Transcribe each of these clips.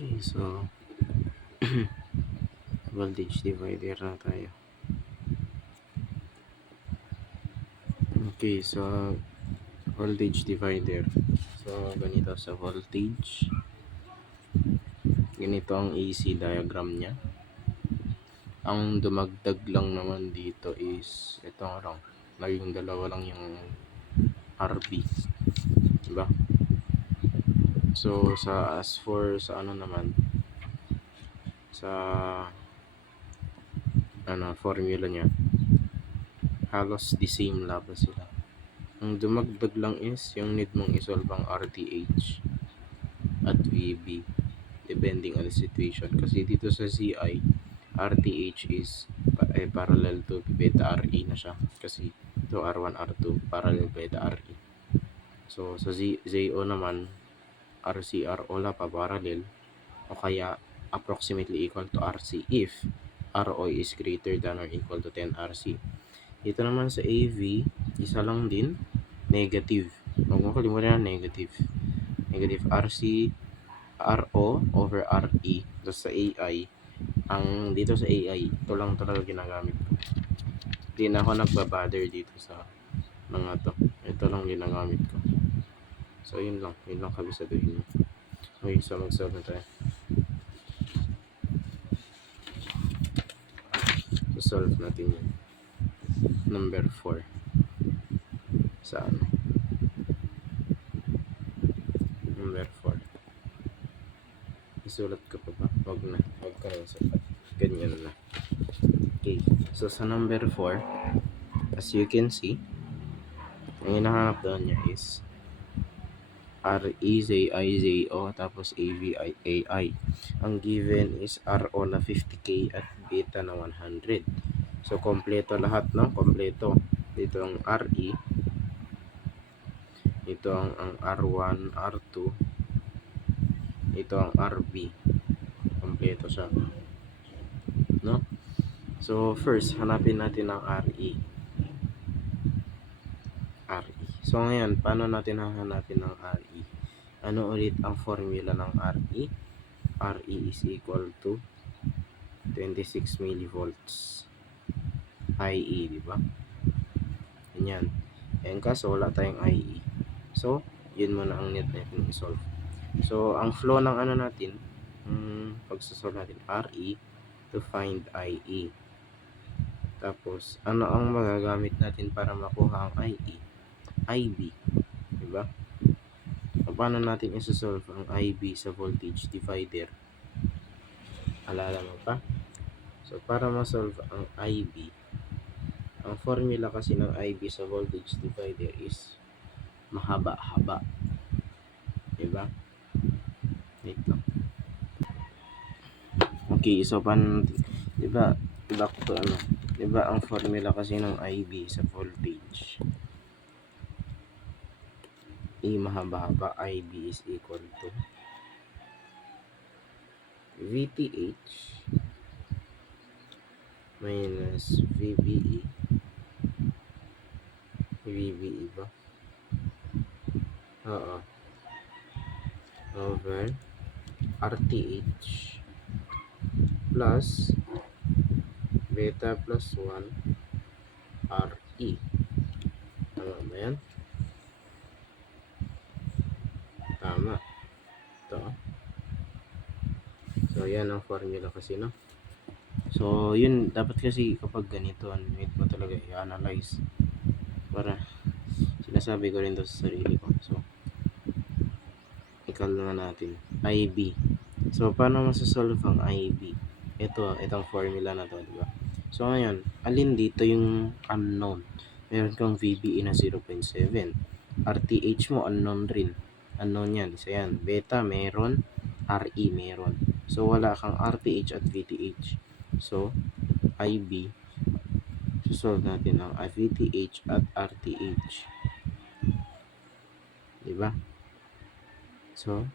Okay, so voltage divider na tayo. Okay, so voltage divider. So ganito sa voltage. Ganito ang AC diagram niya. Ang dumagdag lang naman dito is ito lang. Naging dalawa lang yung RB. Diba? So as for sa ano naman sa formula niya, halos the same labas sila. Ang dumagdag lang is yung need mong isolve ang RTH at VB depending on the situation. Kasi dito sa CI, RTH is parallel to beta RE na siya. Kasi ito R1, R2, parallel beta RE. So sa ZO naman, RCR wala pa parallel o kaya approximately equal to RC if RO is greater than or equal to 10 RC. Dito naman sa AV, isa lang din, negative. Huwag mo kalimutan na negative. Negative RC, RO over RE. Tapos sa AI, dito sa AI, ito lang talaga ginagamit ko. Hindi na ako nagbabother dito sa mga to. Ito lang ginagamit ko. So, yun lang kabisaduhin mo. Okay, so mag-solve na tayo. So, solve natin yun. Number 4. Saan? Number 4. Isulat ka pa ba? Huwag na. Huwag ka na isulat. Ganyan na. Okay. So, sa number 4, as you can see, ang hinahanap doon niya is REZIZO tapos AVI. Ang given is RO na 50K at beta na 100. So, kompleto lahat, no? Kompleto. Dito ang RE. Ito ang R1, R2. Ito ang RB. Kompleto siya. No? So, first, hanapin natin ang RE. So, ngayon, paano natin hahanapin ng RE? Ano ulit ang formula ng RE? RE is equal to 26 millivolts. IE, di ba? Ganyan. And kaso, wala tayong IE. So, yun muna ang need natin i-solve. So, ang flow ng ano natin, pagsasolve natin, RE to find IE. Tapos, ano ang magagamit natin para makuha ang IE? IB. Diba? Paano natin i-solve ang IB sa voltage divider? Alala mo pa? So, para ma-solve ang IB, ang formula kasi ng IB sa voltage divider is mahaba-haba. Diba? Wait lang. Okay, so paano natin? Diba ko to ano? Diba ang formula kasi ng IB sa voltage? Mahaba-haba, IB is equal to VTH minus VBE. VBE ba? Oo. Over RTH plus beta plus 1 RE. Tama ba yan? Tama. Ito. So, yan ang formula kasi, no? So, yun, dapat kasi kapag ganito, need mo talaga i-analyze. Para, sinasabi ko rin to sa sarili ko. So, ikalma natin. IB. So, paano masasolve ang IB? Itong formula na to, di ba? So, ngayon, alin dito yung unknown? Meron kang VBE na 0.7. RTH mo, unknown rin. Unknown yan. Isa yan. Beta, meron. RE, meron. So, wala kang RTH at VTH. So, IB, solve natin ang VTH at RTH. Diba? So,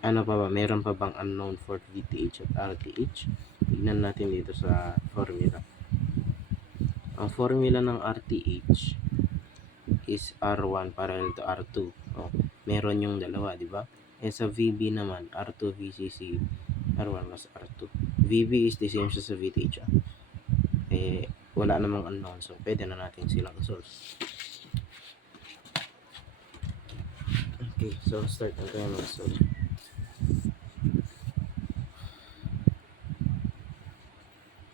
ano pa ba? Meron pa bang unknown for VTH at RTH? Tignan natin dito sa formula. Ang formula ng RTH is R1 parallel to R2. Oh, meron yung dalawa, di ba? Eh sa VB naman, R2 VCC R1 plus R2. VB is the same siya sa VTH. Eh, wala namang unknown. So, pwede na natin silang solve. Okay, so start na tayo mag-solve.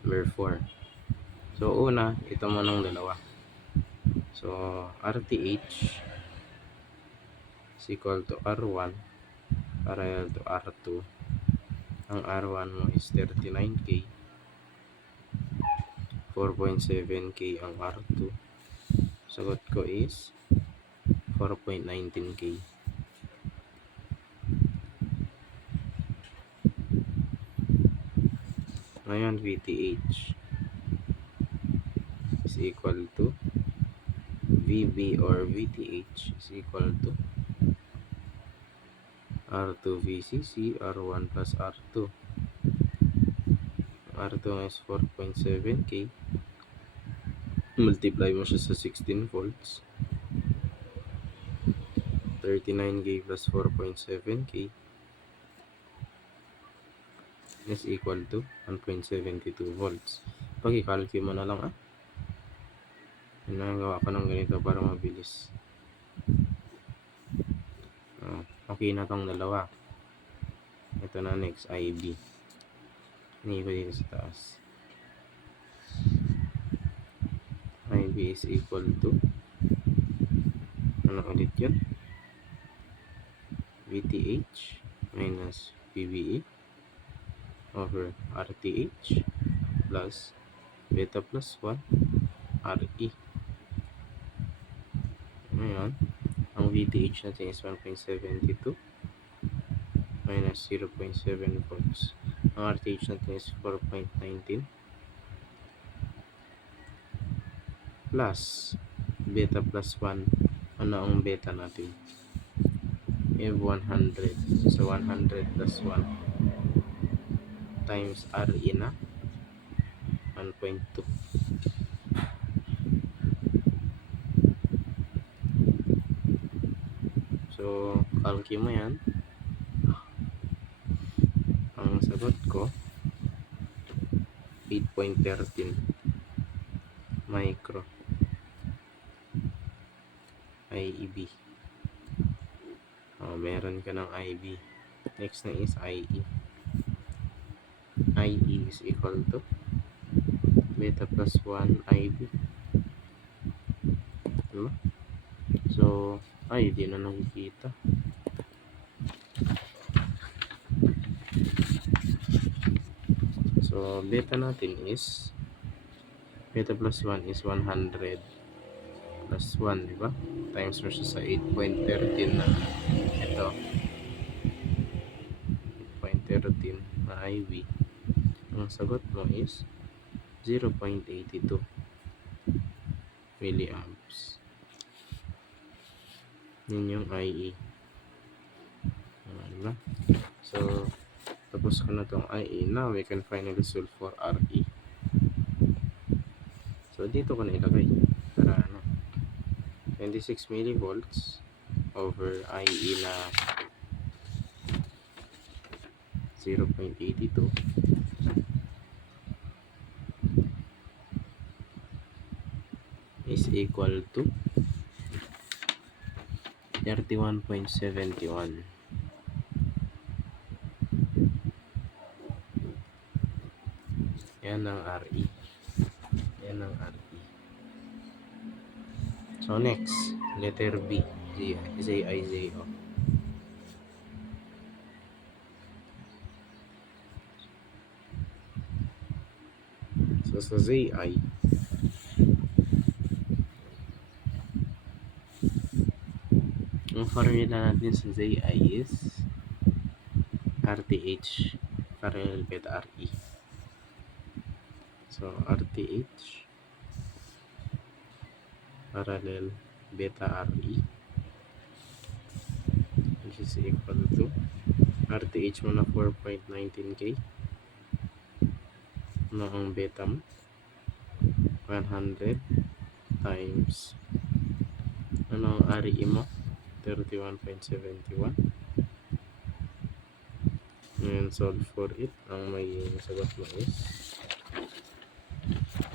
Number 4. So, una, ito mo ng dalawa. So, RTH is equal to R1 parallel to R2. Ang R1 mo is 39K. 4.7K ang R2. Sagot ko is 4.19K. Ngayon, VTH is equal to VB or VTH is equal to R2 VCC R1 plus R2. R2 is 4.7K. Multiply mo siya sa 16 volts. 39K plus 4.7K is equal to 1.72 volts. Pag-i-calculate mo na lang Nagawa ko ng ganito para mabilis. Okay na tong dalawa. Ito na next, IB. Hindi ko dito sa taas. IB is equal to ano ulit yun? VTH minus VBE over RTH plus beta plus 1 RE. Ngayon, ang VTH natin is 1.72 minus 0.7 volts. Ang RTH natin is 4.19 plus beta plus 1. Ano ang beta natin? We have 100. So 100 plus 1 times RE na 1.2. So calculate mo yan. Ang sagot ko 8.13 micro IEB. Meron ka ng IB. Next na is IE. IE is equal to beta plus 1 IB. Diba? So, di na nakikita. So, beta natin is beta plus 1 is 100 plus 1, diba? Times versus sa 8.13 na ito. 8.13 na IB. Ang sagot mo is 0.82 milliamps. Yun yung IE. Diba? So, tapos ko na itong IE. Now, we can finally solve for RE. So, dito ko na ilagay. Para 26 millivolts over IE na 0.82 is equal to 31.71. Yan ang RE. Yan ang RE. So next, letter B. ZIZO. So sa ZI, ang formula natin sa ZI is RTH parallel beta RE. So RTH parallel beta RE, which is equal to RTH mo na 4.19K. Ano ang beta mo? 100 times ano ang RE mo? 31.71 and solve for it. Ang may sagot mo is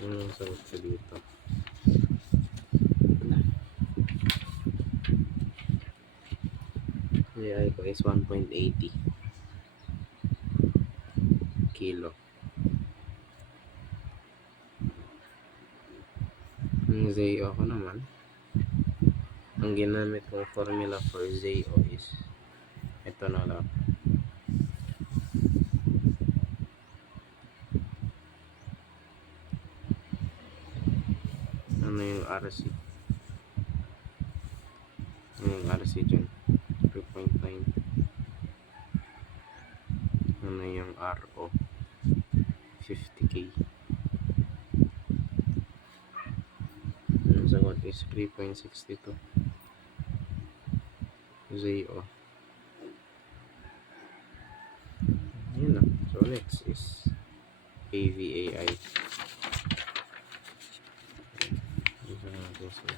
yung sagot ko dito. AI ko is 1.80 kilo. Ang ZAO ko naman, ang ginamit kong formula for ZAO is ito na lang. Ano yung RC? Ano yung RC dyan? 3.9. Ano yung RO? 50K. Ang sagot is 3.62. ZAO. Yun na. So next is AVAI. Isa natin sila.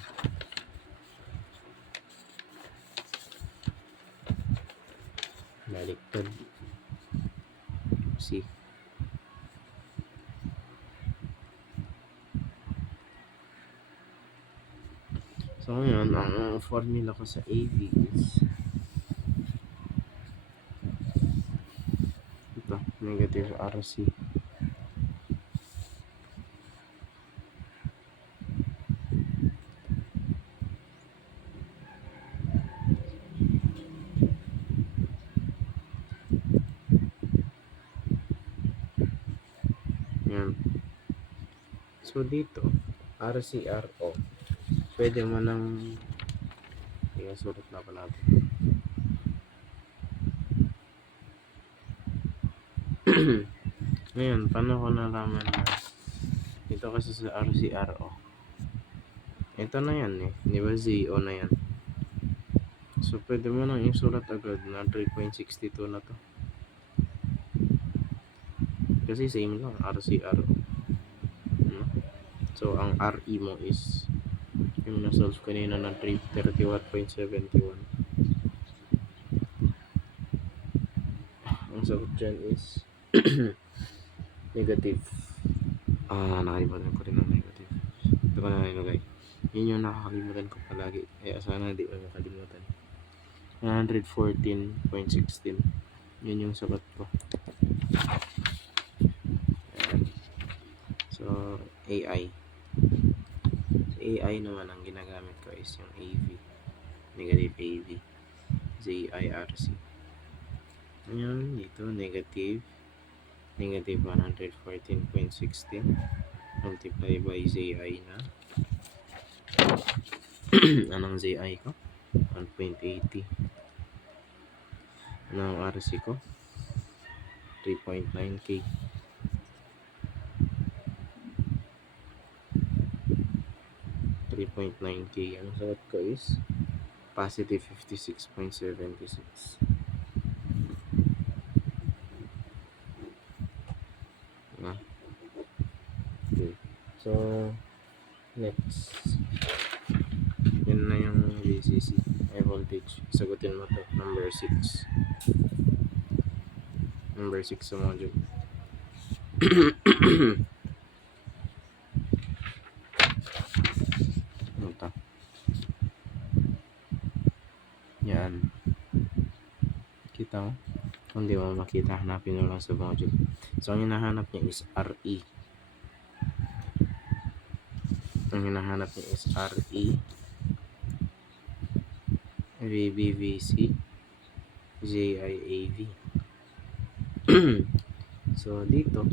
Baliktad. C. So ngayon, ang formula ko sa AV is ito, negative RC. Yan. So dito, RCRO, pwede mo nang sulat na pa natin. Ngayon, paano ko nalaman na ito kasi sa RCRO? Ito na yan eh. Di ba ZO na yan? So, pwede mo nang isulat agad na 3.62 na to. Kasi same lang, RCRO. So, ang RE mo is yung na-solve kanina na 31.71. Ang sagot dyan is negative. Nakalimutan ko rin ang negative. Ito ko na nilagay. Yun yung nakakalimutan ko palagi. Kaya sana di ko makalimutan. 114.16. Yun yung sagot ko. Ayan. So, AI. So, AI naman ang ginagamit ko is yung AV. Negative AV. ZIRC. Ayan, dito negative 114.16 multiply by ZI na anong ZI ko? 1.80. Anong RC ko? 3.9K. Ang sagot ko is positive 56.76. Okay. So, next. Yun na yung VCC. High voltage. Sagutin mo to. Number 6. Number 6 sa module. Ito. Yan. Kita mo? Kung di mo makita, hanapin mo lang sa module. So, ang hinahanap niya is RE. Ang hinahanap niya is RE, VBVC, JIAV. So, dito,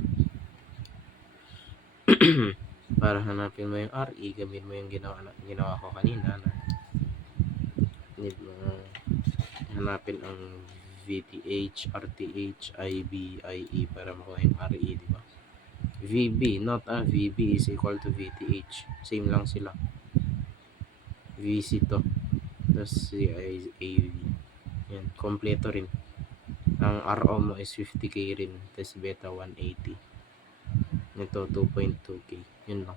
para hanapin mo yung RE, gawin mo yung ginawa ko kanina na need mo hanapin ang VTH, RTH, IB, IE para makuha yung RE, di ba? VB, not VB is equal to VTH. Same lang sila. VC to. Tapos AV. Yan, kompleto rin. Ang RO mo is 50K rin. Tapos beta 180. Ito 2.2K. Yun lang.